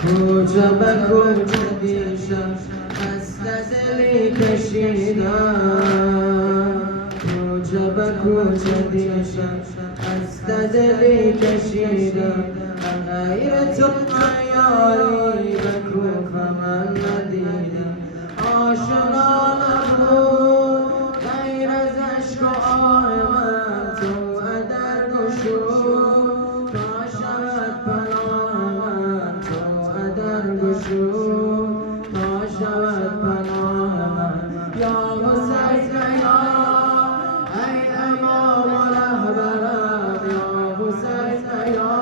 کوچه به کوچه دیشم خسته دلی کشیدم کوچه به کوچه دیشم خسته دلی کشیدم غیر تو یاری به کوف من ندیدم آشنا نبود غیر از عشق و آه من تو در گشود تا شود پناه من تو در گشود تا شود پناه من یا حسین یا ای امام و رهبرم یا حسین یا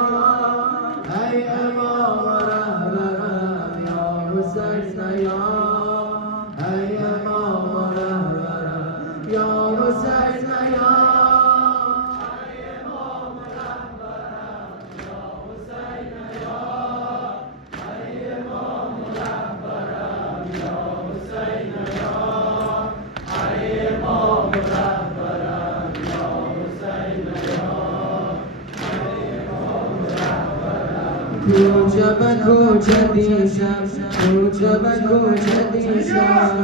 ای امام و رهبرم یا حسین یا ای امام و رهبرم یا حسین یا کوچه به کوچه دیشم کوچه به کوچه دیشم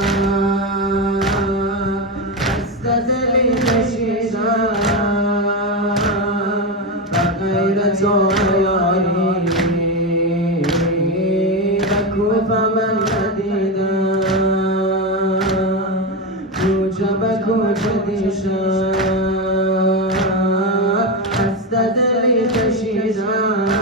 خسته دلی کشیدم به غیر تو یاری به کوف من ندیدم کوچه به کوچه دیشم خسته دلی کشیدم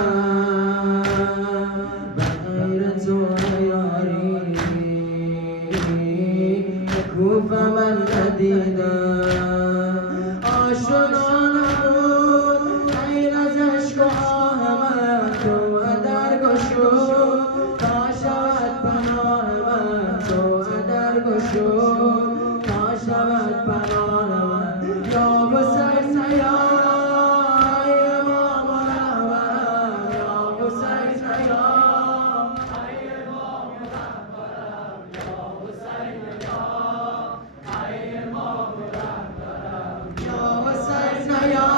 کوف من ندیدم آشنا نبود غیر از عشق و آه من تو در گشود تا شود پناه من تو در گشود تا شود پناه من یا حسین یا ای امام و رهبرم یا حسین یا ای امام و رهبرم یا حسین یا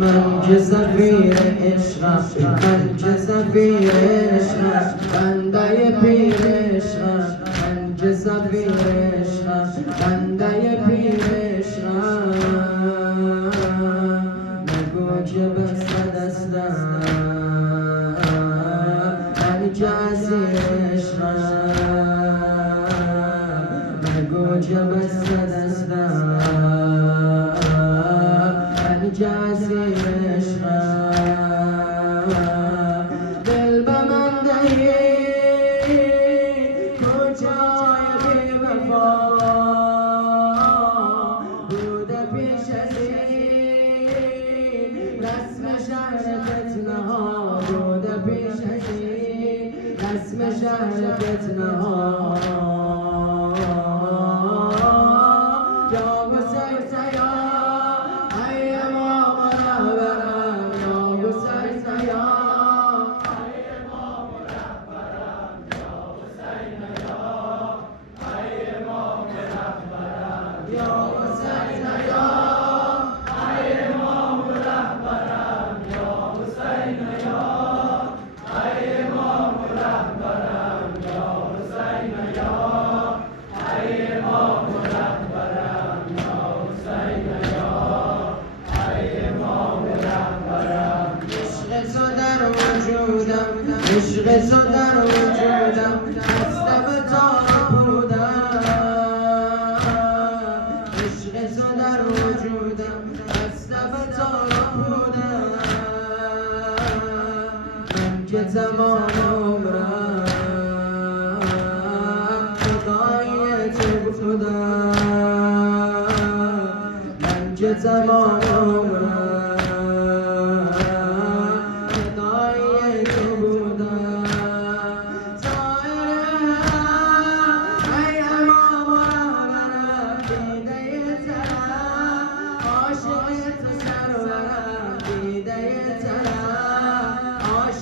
من که سفیر عشقم من که سفیر عشقم بنده پیر عشقم من که سفیر عشقم بنده پیر عشقم نگو که بسته دستم من که اسیر عشقم نگو که بسته دستم جزیر عشقم دل به من دهید کجای بی وفا بوده پیش از این رسم شهر فتنه ها بوده پیش از این رسم شهر فتنه ها یا حسین یا عشق تو در وجودم خسته به تاب بودم عشق تو در وجودم خسته به تاب بودم من که تمام عمرم فدای تو بودم من که تمام عمرم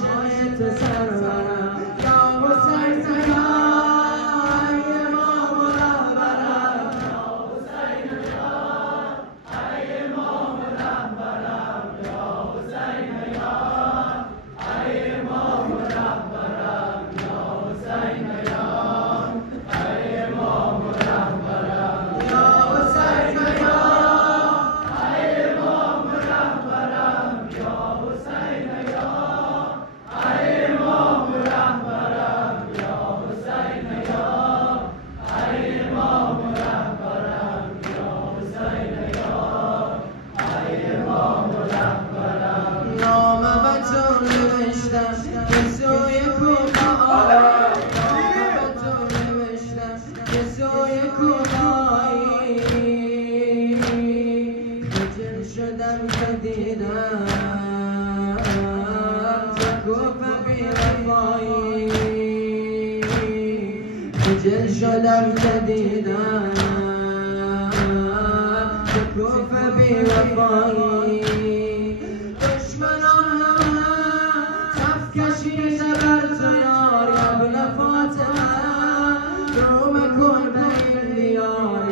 عاشق تو سرورم یا حسین یا امام رهبرم یا حسین یا امام رهبرم یا حسین یا امام رهبرم یا حسین یا امام رهبرم یا حسین یا امام رهبرم یا حسین یا امام رهبرم یا حسین یا امام رهبرم یا حسین یا امام رهبرم نام به تو نوشتم به سوی کوبه نام به تو نوشتم به سوی کوبایی خجل شدم که دیدم تو کوفه بی وفایی خجل شدم که دیدم تو کوفه بی وفایی دشمنان همه صف کشیده بر تو یار ابن فاطمه رو مکن به این دیار